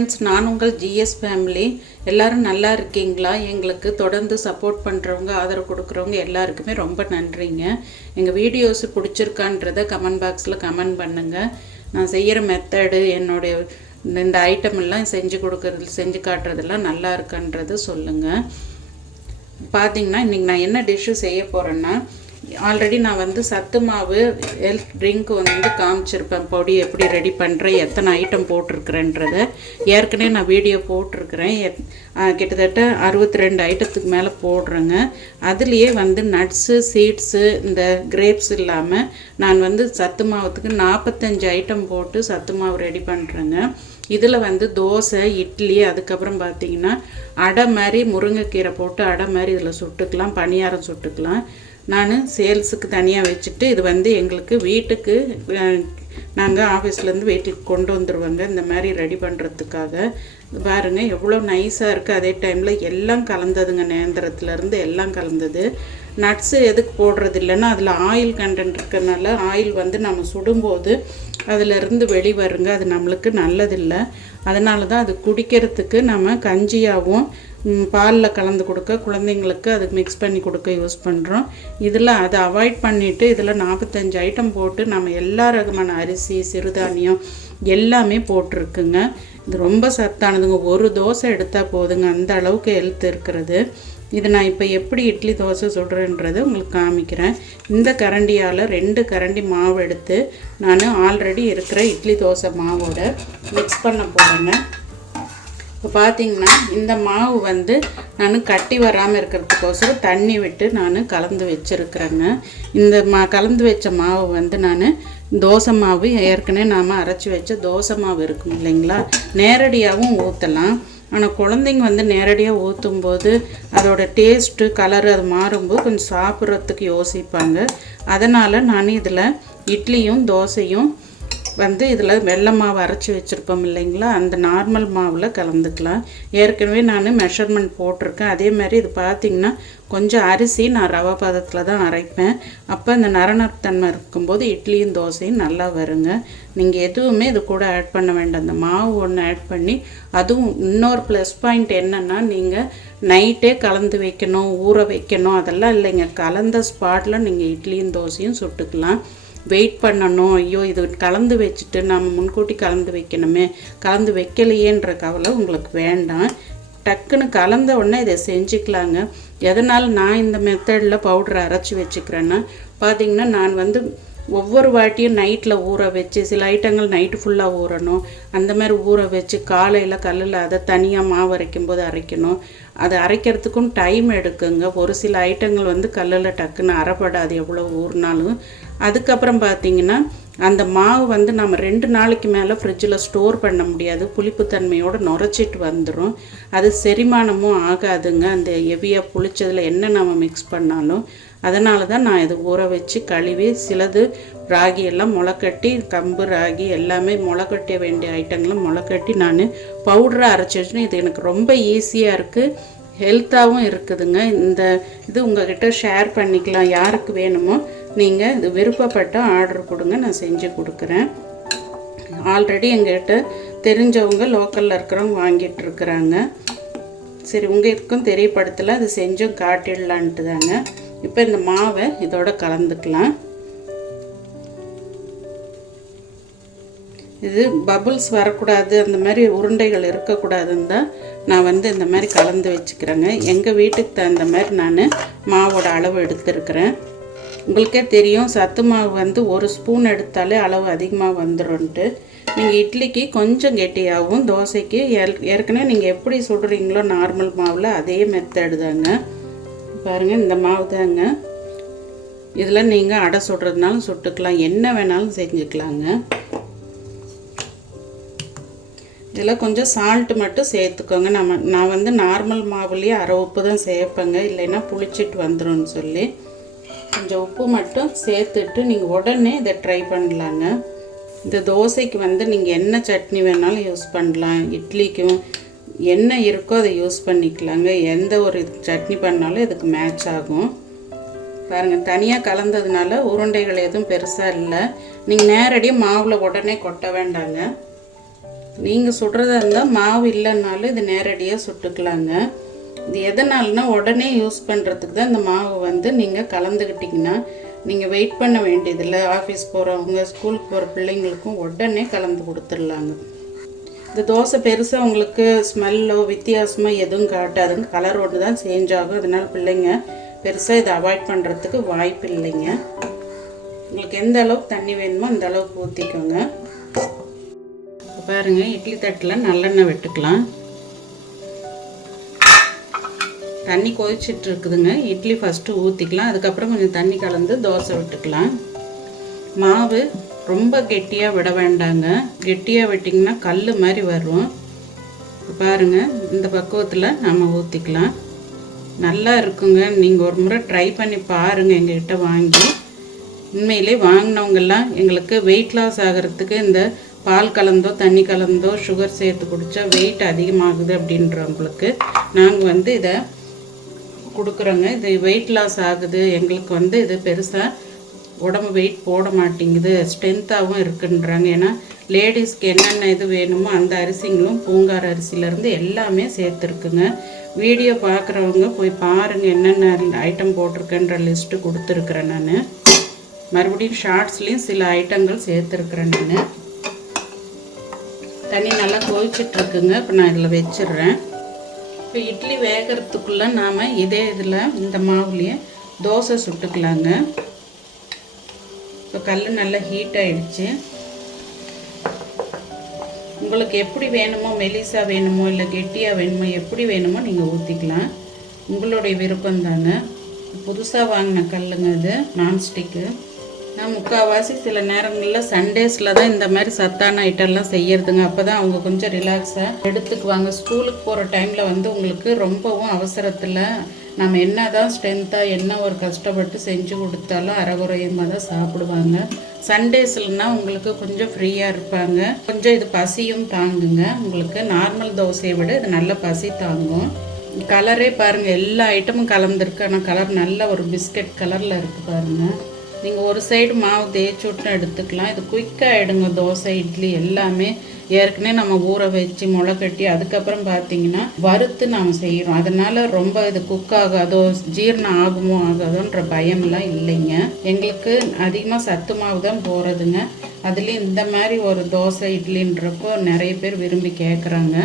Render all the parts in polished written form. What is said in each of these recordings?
Friends, நான் உங்கள் GS family. எல்லோரும் நல்லா இருக்கீங்களா? எங்களுக்கு தொடர்ந்து சப்போர்ட் பண்ணுறவங்க, ஆதரவு கொடுக்குறவங்க எல்லாருக்குமே ரொம்ப நன்றிங்க. எங்கள் வீடியோஸ் பிடிச்சிருக்கான்றதை கமெண்ட் பாக்ஸில் கமெண்ட் பண்ணுங்கள். நான் செய்கிற மெத்தடு, என்னுடைய இந்த ஐட்டம் எல்லாம் செஞ்சு காட்டுறதெல்லாம் நல்லா இருக்குன்றது சொல்லுங்கள். பார்த்திங்கன்னா இன்றைக்கி நான் என்ன டிஷ்ஷு செய்ய போகிறேன்னா, ஆல்ரெடி நான் சத்து மாவு ஹெல்த் ட்ரிங்க் காமிச்சிருப்பேன். பொடி எப்படி ரெடி பண்ணுறேன், எத்தனை ஐட்டம் போட்டிருக்கிறேன்றதை ஏற்கனவே நான் வீடியோ போட்டிருக்கிறேன். கிட்டத்தட்ட 62 ஐட்டத்துக்கு மேலே போடுறேங்க. அதுலேயே நட்ஸு, சீட்ஸு, இந்த கிரேப்ஸ் இல்லாமல் நான் சத்து மாவுத்துக்கு 45 ஐட்டம் போட்டு சத்து மாவு ரெடி பண்ணுறேங்க. இதில் தோசை, இட்லி, அதுக்கப்புறம் பார்த்திங்கன்னா அடை மாதிரி முருங்கைக்கீரை போட்டு அடை மாதிரி இதில் சுட்டுக்கலாம், பணியாரம் சுட்டுக்கலாம். நான் சேல்ஸுக்கு தனியாக வச்சுட்டு இது எங்களுக்கு வீட்டுக்கு நாங்கள் ஆஃபீஸ்லேருந்து வீட்டுக்கு கொண்டு வந்துடுவாங்க. இந்த மாதிரி ரெடி பண்ணுறதுக்காக பாருங்கள் எவ்வளோ நைஸாக இருக்குது. அதே டைமில் எல்லாம் கலந்ததுங்க, நேந்திரத்துலேருந்து எல்லாம் கலந்தது. நட்ஸு எதுக்கு போடுறது இல்லைன்னா அதில் ஆயில் கண்டென்ட் இருக்கிறதுனால ஆயில் நம்ம சுடும்போது அதிலிருந்து வெளிவருங்க, அது நம்மளுக்கு நல்லதில்லை. அதனால தான் அது குடிக்கிறதுக்கு நம்ம கஞ்சியாகவும் பாலில் கலந்து கொடுக்க, குழந்தைங்களுக்கு அது மிக்ஸ் பண்ணி கொடுக்க யூஸ் பண்ணுறோம். இதில் அதை அவாய்ட் பண்ணிவிட்டு இதில் 45 ஐட்டம் போட்டு நம்ம எல்லா ரகமான அரிசி, சிறுதானியம் எல்லாமே போட்டிருக்குங்க. இது ரொம்ப சத்தானதுங்க. ஒரு தோசை எடுத்தால் போதுங்க, அந்த அளவுக்கு ஹெல்த் இருக்கிறது. இது நான் இப்போ எப்படி இட்லி தோசை சுடுறேன்றதை உங்களுக்கு காமிக்கிறேன். இந்த கரண்டியால் 2 கரண்டி மாவு எடுத்து நான் ஆல்ரெடி இருக்கிற இட்லி தோசை மாவோட மிக்ஸ் பண்ண போகிறேங்க. இப்போ பார்த்திங்கன்னா இந்த மாவு நான் கட்டி வராமல் இருக்கிறதுக்கோசரம் தண்ணி விட்டு நான் கலந்து வச்சுருக்கிறேங்க. இந்த கலந்து வச்ச மாவு நான் தோசை மாவு ஏற்கனவே நாம் அரைச்சி வச்ச தோசை மாவு இருக்கும் இல்லைங்களா, நேரடியாகவும் ஊற்றலாம். ஆனால் குழந்தைங்க நேரடியாக ஊற்றும்போது அதோட டேஸ்ட்டு, கலரு அது மாறும்போது கொஞ்சம் சாப்பிட்றதுக்கு யோசிப்பாங்க. அதனால் நான் இதில் இட்லியும் தோசையும் இதில் வெள்ளை மாவு அரைச்சி வச்சுருப்போம் இல்லைங்களா, அந்த நார்மல் மாவில் கலந்துக்கலாம். ஏற்கனவே நான் மெஷர்மெண்ட் போட்டிருக்கேன். அதே மாதிரி இது பார்த்திங்கன்னா கொஞ்சம் அரிசி நான் ரவை பதத்தில் தான் அரைப்பேன். அப்போ இந்த நரநரத்தன்மை இருக்கும்போது இட்லியும் தோசையும் நல்லா வருங்க. நீங்கள் எதுவுமே இது கூட ஆட் பண்ண வேண்டாம். அந்த மாவு ஒன்று ஆட் பண்ணி, அதுவும் இன்னொரு ப்ளஸ் பாயிண்ட் என்னென்னா, நீங்கள் நைட்டே கலந்து வைக்கணும், ஊற வைக்கணும் அதெல்லாம் இல்லைங்க. கலந்த ஸ்பாட்டில் நீங்கள் இட்லியும் தோசையும் சுட்டுக்கலாம். வெயிட் பண்ணணும், ஐயோ இது கலந்து வச்சுட்டு நம்ம முன்கூட்டி கலந்து வைக்கணுமே, கலந்து வைக்கலையேன்ற கவலை உங்களுக்கு வேண்டாம். டக்குன்னு கலந்த உடனே இதை செஞ்சுக்கலாங்க. எதனால் நான் இந்த மெத்தடில் பவுடரை அரைச்சி வச்சுக்கிறேன்னா, பார்த்திங்கன்னா நான் ஒவ்வொரு வாட்டியும் நைட்டில் ஊற வச்சு, சில ஐட்டங்கள் நைட்டு ஃபுல்லாக ஊறணும், அந்த மாதிரி ஊற வச்சு காலையில் கல்லில் அதை தனியாக மாவு அரைக்கும் போது அரைக்கணும். அதை அரைக்கிறதுக்கும் டைம் எடுக்குங்க. ஒரு சில ஐட்டங்கள் கல்லில் டக்குன்னு அரைப்படாது எவ்வளோ ஊறினாலும். அதுக்கப்புறம் பார்த்திங்கன்னா அந்த மாவு நம்ம 2 நாளைக்கு மேலே ஃப்ரிட்ஜில் ஸ்டோர் பண்ண முடியாது, புளிப்புத்தன்மையோடு நுரைச்சிட்டு வந்துடும். அது செரிமானமும் ஆகாதுங்க, அந்த ஹெவியாக புளிச்சதில் என்ன நம்ம மிக்ஸ் பண்ணாலும். அதனால தான் நான் இது ஊற வச்சு கழுவி, சிலது ராகி எல்லாம் முளைக்கட்டி, கம்பு, ராகி எல்லாமே முளைக்கட்ட வேண்டிய ஐட்டங்களும் முளைக்கட்டி நான் பவுடரை அரைச்சி வச்சுன்னு. இது எனக்கு ரொம்ப ஈஸியாக இருக்குது, ஹெல்த்தாகவும் இருக்குதுங்க. இந்த இது உங்கள்கிட்ட ஷேர் பண்ணிக்கலாம். யாருக்கு வேணுமோ நீங்கள் இது விருப்பப்பட்ட ஆர்டர் கொடுங்க, நான் செஞ்சு கொடுக்குறேன். ஆல்ரெடி எங்கள்கிட்ட தெரிஞ்சவங்க லோக்கலில் இருக்கிறவங்க வாங்கிட்டு இருக்கிறாங்க. சரி, உங்களுக்கும் தெரியப்படுத்தலை, அது செஞ்சும் காட்டிடலான்ட்டு தாங்க. இப்போ இந்த மாவை இதோட கலந்துக்கலாம். இது பபுள்ஸ் வரக்கூடாது, அந்த மாதிரி உருண்டைகள் இருக்கக்கூடாதுன்னு தான் நான் இந்த மாதிரி கலந்து வச்சுக்கிறேங்க. எங்கள் வீட்டுக்கு தகுந்த மாதிரி நான் மாவோட அளவு எடுத்துருக்கிறேன். உங்களுக்கே தெரியும், சத்து மாவு 1 ஸ்பூன் எடுத்தாலே அளவு அதிகமாக வந்துடும்ன்ட்டு. நீங்கள் இட்லிக்கு கொஞ்சம் கெட்டியாகவும், தோசைக்கு ஏற்கனவே நீங்கள் எப்படி சுடுறீங்களோ நார்மல் மாவில் அதே மெத்தடு தாங்க. பாருங்கள், இந்த மாவு தாங்க. இதில் நீங்கள் அடை சுடுறதுனாலும் சுட்டுக்கலாம், என்ன வேணாலும் செஞ்சுக்கலாங்க. இதில் கொஞ்சம் சால்ட்டு மட்டும் சேர்த்துக்கோங்க. நான் நார்மல் மாவுலேயே அரை உப்பு தான் சேர்ப்பேங்க, இல்லைன்னா புளிச்சிட்டு வந்துடும் சொல்லி. கொஞ்சம் உப்பு மட்டும் சேர்த்துட்டு நீங்கள் உடனே இதை ட்ரை பண்ணலாங்க. இந்த தோசைக்கு நீங்கள் என்ன சட்னி வேணாலும் யூஸ் பண்ணலாம், இட்லிக்கும் என்ன இருக்கோ அதை யூஸ் பண்ணிக்கலாங்க. எந்த ஒரு சட்னி பண்ணாலும் இதுக்கு மேட்ச் ஆகும். பாருங்கள், தனியாக கலந்ததுனால உருண்டைகள் எதுவும் பெருசாக இல்லை. நீங்கள் நேரடியாக மாவில் உடனே கொட்ட வேண்டாங்க. நீங்கள் சுடுறதா இருந்தால் மாவு இல்லைன்னாலும் இது நேரடியாக சுட்டுக்கலாங்க. இது எதனால்னா உடனே யூஸ் பண்ணுறதுக்கு தான் இந்த மாவு வந்து நீங்கள் கலந்துக்கிட்டிங்கன்னா நீங்கள் வெயிட் பண்ண வேண்டியதில்லை. ஆஃபீஸ் போகிறவங்க, ஸ்கூலுக்கு போகிற பிள்ளைங்களுக்கும் உடனே கலந்து கொடுத்துடலாங்க. இந்த தோசை பெருசாக உங்களுக்கு ஸ்மெல்லோ வித்தியாசமாக எதுவும் காட்டாதுங்க. கலர் ஒன்று தான் சேஞ்ச் ஆகும். அதனால் பிள்ளைங்க பெருசாக இதை அவாய்ட் பண்ணுறதுக்கு வாய்ப்பு இல்லைங்க. உங்களுக்கு எந்த அளவுக்கு தண்ணி வேணுமோ அந்த அளவுக்கு ஊற்றிக்கோங்க. பாருங்கள், இட்லி தட்டில் நல்லெண்ணெய் விட்டுக்கலாம். தண்ணி கொதிச்சிட்டு இருக்குதுங்க. இட்லி ஃபஸ்ட்டு ஊற்றிக்கலாம். அதுக்கப்புறம் கொஞ்சம் தண்ணி கலந்து தோசை விட்டுக்கலாம். மாவு ரொம்ப கெட்டியாக விட வேண்டாங்க. கெட்டியாக விட்டிங்கன்னா கல் மாதிரி வரும். பாருங்கள், இந்த பக்குவத்தில் நம்ம ஊற்றிக்கலாம். நல்லா இருக்குங்க. நீங்கள் ஒரு முறை ட்ரை பண்ணி பாருங்கள் எங்கள்கிட்ட வாங்கி. உண்மையிலே வாங்கினவங்கெல்லாம் எங்களுக்கு வெயிட் லாஸ் ஆகிறதுக்கு இந்த பால் கலந்தோ தண்ணி கலந்தோ சுகர் சேர்த்து குடித்தா வெயிட் அதிகமாகுது அப்படின்றவங்களுக்கு நாங்கள் வந்து இதை கொடுக்குறோங்க. இது வெயிட் லாஸ் ஆகுது, எங்களுக்கு வந்து இது பெருசாக உடம்பு வெயிட் போட மாட்டேங்குது, ஸ்ட்ரென்த்தாகவும் இருக்குன்றாங்க. ஏன்னா லேடிஸ்க்கு என்னென்ன இது வேணுமோ அந்த அரிசிங்களும் பூங்கார் அரிசியிலேருந்து எல்லாமே சேர்த்துருக்குங்க. வீடியோ பார்க்குறவங்க போய் பாருங்கள், என்னென்ன ஐட்டம் போட்டிருக்கேன்ற லிஸ்ட்டு கொடுத்துருக்குறேன். நான் மறுபடியும் ஷார்ட்ஸ்லேயும் சில ஐட்டங்கள் சேர்த்துருக்குறேன். நான் தண்ணி நல்லா கொதிச்சிட்ருக்குங்க. இப்போ நான் இதில் வச்சிடுறேன். இப்போ இட்லி வேகிறதுக்குள்ளே நாம் இதே இதில் இந்த மாவுலேயே தோசை சுட்டுக்கலாங்க. இப்போ கல் நல்லா ஹீட் ஆகிடுச்சு. உங்களுக்கு எப்படி வேணுமோ, மெலிசா வேணுமோ இல்லை கெட்டியாக வேணுமோ, எப்படி வேணுமோ நீங்கள் ஊற்றிக்கலாம். உங்களுடைய விருப்பம்தாங்க. புதுசாக வாங்கின கல்லுங்க இது, நான்ஸ்டிக்கு. நான் முக்கால்வாசி சில நேரங்களில் சண்டேஸில் தான் இந்த மாதிரி சத்தான ஐட்டம்லாம் செய்யறதுங்க. அப்போ தான் அவங்க கொஞ்சம் ரிலாக்ஸாக எடுத்துக்குவாங்க. ஸ்கூலுக்கு போகிற டைமில் வந்து உங்களுக்கு ரொம்பவும் அவசரத்தில் நம்ம என்ன தான் ஸ்ட்ரென்த்தாக என்ன ஒரு கஷ்டப்பட்டு செஞ்சு கொடுத்தாலும் அரைகுறையமாக தான் சாப்பிடுவாங்க. சண்டேஸ்லனால் உங்களுக்கு கொஞ்சம் ஃப்ரீயாக இருப்பாங்க. கொஞ்சம் இது பசியும் தாங்குங்க. உங்களுக்கு நார்மல் தோசையை விட இது நல்ல பசி தாங்கும். கலரே பாருங்கள், எல்லா ஐட்டமும் கலந்துருக்கு. ஆனால் கலர் நல்ல ஒரு பிஸ்கட் கலரில் இருக்குது பாருங்கள். நீங்கள் ஒரு சைடு மாவு தேய்ச்சி விட்டு எடுத்துக்கலாம். இது குயிக்காக ஆகிடுங்க. தோசை, இட்லி எல்லாமே ஏற்கனவே நம்ம ஊற வச்சு முளை கட்டி அதுக்கப்புறம் பார்த்தீங்கன்னா வறுத்து நாம் செய்கிறோம். அதனால் ரொம்ப இது குக் ஆகாதோ, ஜீரணம் ஆகுமோ ஆகாதோன்ற பயம்லாம் இல்லைங்க. எங்களுக்கு அதிகமாக சத்து மாவு தான் போகிறதுங்க. அதுலேயும் இந்த மாதிரி ஒரு தோசை இட்லின்றப்போ நிறைய பேர் விரும்பி கேட்குறாங்க.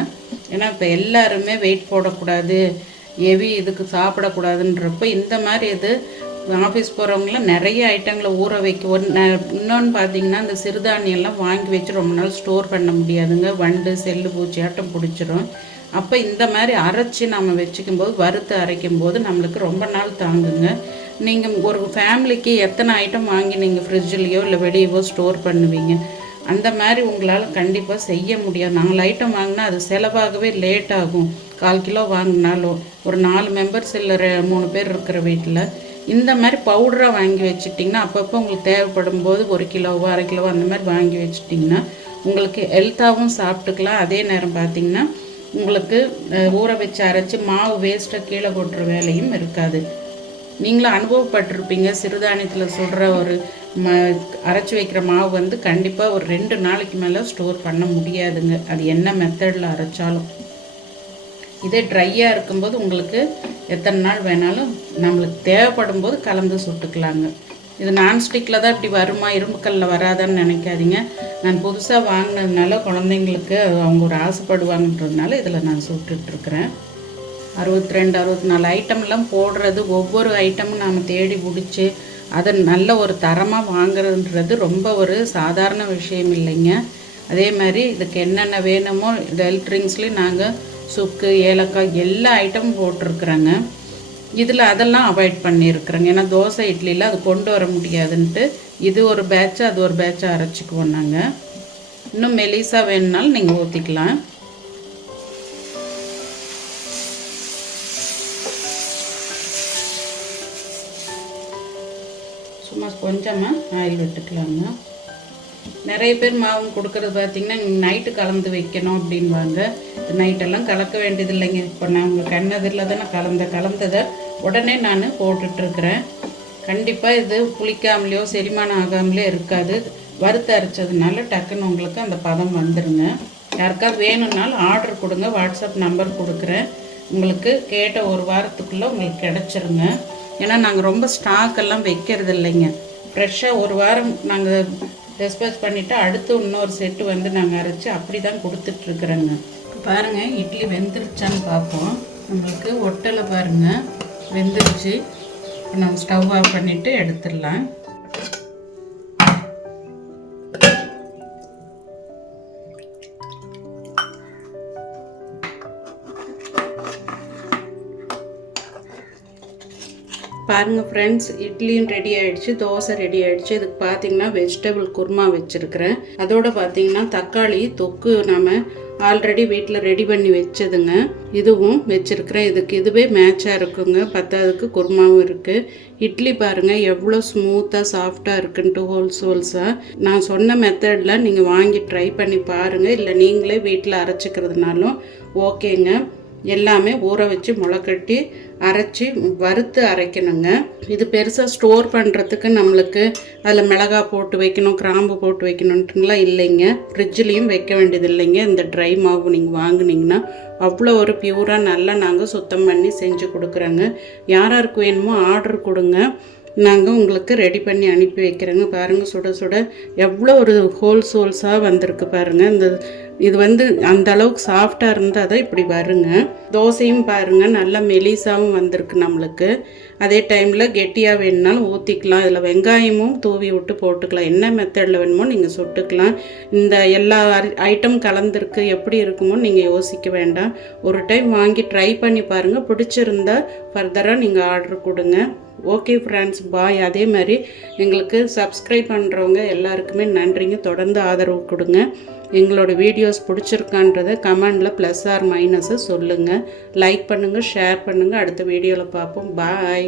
ஏன்னா இப்போ எல்லாருமே வெயிட் போடக்கூடாது, ஹெவி இதுக்கு சாப்பிடக்கூடாதுன்றப்போ இந்த மாதிரி இது ஆஃபீஸ் போகிறவங்களாம் நிறைய ஐட்டங்களை ஊற வைக்க. இன்னொன்று பார்த்தீங்கன்னா இந்த சிறுதானியெல்லாம் வாங்கி வச்சு ரொம்ப நாள் ஸ்டோர் பண்ண முடியாதுங்க. வண்டு, செல்லு, பூச்சி ஆட்டம் பிடிச்சிரும். அப்போ இந்த மாதிரி அரைச்சி நம்ம வச்சுக்கும்போது, வறுத்து அரைக்கும் போது நம்மளுக்கு ரொம்ப நாள் தாங்குங்க. நீங்கள் ஒரு ஃபேமிலிக்கு எத்தனை ஐட்டம் வாங்கி நீங்கள் ஃப்ரிட்ஜ்லேயோ இல்லை வெளியவோ ஸ்டோர் பண்ணுவீங்க? அந்த மாதிரி உங்களால் கண்டிப்பாக செய்ய முடியாது. 4 ஐட்டம் வாங்கினா அது செலவாகவே லேட் ஆகும். 1/4 கிலோ வாங்கினாலும் ஒரு 4 மெம்பர்ஸ் இல்லை 3 பேர் இருக்கிற வீட்டில் இந்த மாதிரி பவுடராக வாங்கி வச்சுட்டிங்கன்னா அப்பப்போ உங்களுக்கு தேவைப்படும் போது 1 கிலோவோ 1/2 கிலோவோ அந்த மாதிரி வாங்கி வச்சுட்டிங்கன்னா உங்களுக்கு ஹெல்த்தாகவும் சாப்பிட்டுக்கலாம். அதே நேரம் பார்த்திங்கன்னா உங்களுக்கு ஊற வச்சு அரைச்சி மாவு வேஸ்ட்டாக கீழே போட்டுற வேலையும் இருக்காது. நீங்களும் அனுபவப்பட்டிருப்பீங்க. சிறுதானியத்தில் சுடுற ஒரு அரைச்சி வைக்கிற மாவு வந்து கண்டிப்பாக ஒரு 2 நாளைக்கு மேலே ஸ்டோர் பண்ண முடியாதுங்க. அது என்ன மெத்தடில் அரைச்சாலும். இதே ட்ரையாக இருக்கும்போது உங்களுக்கு எத்தனை நாள் வேணாலும் நம்மளுக்கு தேவைப்படும் போது கலந்து சுட்டுக்கலாங்க. இது நான்ஸ்டிக்கில் தான் இப்படி வருமா, இரும்புக்கல்லில் வராதான்னு நினைக்காதீங்க. நான் புதுசாக வாங்கினதுனால குழந்தைங்களுக்கு அவங்க ஒரு ஆசைப்படுவாங்கன்றதுனால இதில் நான் சுட்டுட்ருக்குறேன். 62 64 ஐட்டம்லாம் போடுறது, ஒவ்வொரு ஐட்டமும் நாம் தேடி பிடிச்சி அதை நல்ல ஒரு தரமாக வாங்குறதுன்றது ரொம்ப ஒரு சாதாரண விஷயம் இல்லைங்க. அதே மாதிரி இதுக்கு என்னென்ன வேணுமோ ஹெல்த் ட்ரிங்க்ஸ்லேயும் நாங்கள் சுக்கு, ஏலக்காய் எல்லா ஐட்டமும் போட்டிருக்குறேங்க. இதில் அதெல்லாம் அவாய்ட் பண்ணியிருக்கிறேங்க. ஏன்னா தோசை இட்லியில் அது கொண்டு வர முடியாதுன்ட்டு இது ஒரு பேட்சு அது ஒரு பேட்சை அரைச்சிக்குவோம் நாங்கள். இன்னும் மெலிசா வேணுனாலும் நீங்கள் ஊற்றிக்கலாம். சும்மா கொஞ்சமாக ஆயில் விட்டுக்கலாங்க. நிறைய பேர் மாவு கொடுக்குறது பார்த்திங்கன்னா நைட்டு கலந்து வைக்கணும் அப்படின்வாங்க. நைட்டெல்லாம் கலக்க வேண்டியது இல்லைங்க. இப்போ நான் உங்கள் கண்ணதில் தானே கலந்ததை உடனே நான் போட்டுட்ருக்குறேன். கண்டிப்பாக இது புளிக்காமலையோ செரிமானம் ஆகாமலே இருக்காது. வறுத்து அரைச்சதுனால டக்குன்னு உங்களுக்கு அந்த பதம் வந்துடுங்க. யாருக்காவது வேணும்னாலும் ஆர்டர் கொடுங்க, வாட்ஸ்அப் நம்பர் கொடுக்குறேன். உங்களுக்கு கேட்ட ஒரு வாரத்துக்குள்ளே உங்களுக்கு கிடச்சிருங்க. ஏன்னா நாங்கள் ரொம்ப ஸ்டாக்கெல்லாம் வைக்கிறது இல்லைங்க. ஃப்ரெஷ்ஷாக ஒரு வாரம் நாங்கள் டிஸ்பேச் பண்ணிவிட்டு அடுத்து இன்னொரு செட்டு வந்து நாங்கள் அரைச்சி அப்படி தான் கொடுத்துட்ருக்குறோங்க. பாருங்கள் இட்லி வெந்துருச்சான்னு பார்ப்போம். நம்மளுக்கு ஒட்டலை பாருங்கள், வெந்துருச்சு. நம்ம ஸ்டவ் ஆஃப் பண்ணிவிட்டு எடுத்துடலாம். பாருங்கள் ஃப்ரெண்ட்ஸ், இட்லியும் ரெடி ஆகிடுச்சு, தோசை ரெடி ஆகிடுச்சு. இதுக்கு பார்த்திங்கன்னா வெஜிடபிள் குருமா வச்சுருக்கிறேன். அதோடு பார்த்திங்கன்னா தக்காளி தொக்கு நம்ம ஆல்ரெடி வீட்டில் ரெடி பண்ணி வச்சதுங்க, இதுவும் வச்சுருக்கிறேன். இதுவே மேட்சாக இருக்குங்க. பத்தாவதுக்கு குருமாவும் இருக்குது. இட்லி பாருங்கள் எவ்வளோ ஸ்மூத்தாக சாஃப்டாக இருக்குன்ட்டு ஹோல்ஸாக. நான் சொன்ன மெத்தடில் நீங்கள் வாங்கி ட்ரை பண்ணி பாருங்கள். இல்லை நீங்களே வீட்டில் அரைச்சிக்கிறதுனாலும் ஓகேங்க. எல்லாமே ஊற வச்சு முளைக்கட்டி அரைச்சி வறுத்து அரைக்கணுங்க. இது பெருசாக ஸ்டோர் பண்ணுறதுக்கு நம்மளுக்கு அதில் மிளகாய் போட்டு வைக்கணும், கிராம்பு போட்டு வைக்கணுன்ட்டுலாம் இல்லைங்க. ஃப்ரிட்ஜ்லேயும் வைக்க வேண்டியது இல்லைங்க. இந்த ட்ரை மாவு நீங்கள் வாங்கினீங்கன்னா அவ்வளோ ஒரு பியூராக நல்லா நாங்கள் சுத்தம் பண்ணி செஞ்சு கொடுக்குறோங்க. யாராருக்கு வேணுமோ ஆர்டர் கொடுங்க, நாங்கள் உங்களுக்கு ரெடி பண்ணி அனுப்பி வைக்கிறோங்க. பாருங்கள் சுட சுட எவ்வளோ ஒரு ஹோல்ஸாக வந்திருக்கு பாருங்கள். இது வந்து அந்த அளவுக்கு சாஃப்டாக இருந்தால் தான் இப்படி வருங்க. தோசையும் பாருங்கள் நல்லா மெலிசாவும் வந்திருக்கு நம்மளுக்கு. அதே டைமில் கெட்டியாக வேணுனாலும் ஊற்றிக்கலாம். இதில் வெங்காயமும் தூவி விட்டு போட்டுக்கலாம். என்ன மெத்தடில் வேணுமோ நீங்கள் சுட்டுக்கலாம். இந்த எல்லா ஐட்டம் கலந்துருக்கு, எப்படி இருக்குமோ நீங்கள் யோசிக்க வேண்டாம். ஒரு டைம் வாங்கி ட்ரை பண்ணி பாருங்கள். பிடிச்சிருந்தா ஃபர்தராக நீங்கள் ஆர்டர் கொடுங்க. ஓகே ஃப்ரெண்ட்ஸ், பாய். அதே மாதிரி எங்களுக்கு சப்ஸ்கிரைப் பண்ணுறவங்க எல்லாருக்குமே நன்றிங்க. தொடர்ந்து ஆதரவு கொடுங்க. எங்களோட வீடியோஸ் பிடிச்சிருக்கான்றதை கமெண்டில் ப்ளஸ் ஆர் மைனஸை சொல்லுங்கள். லைக் பண்ணுங்கள், ஷேர் பண்ணுங்கள். அடுத்த வீடியோவில் பார்ப்போம். பாய்.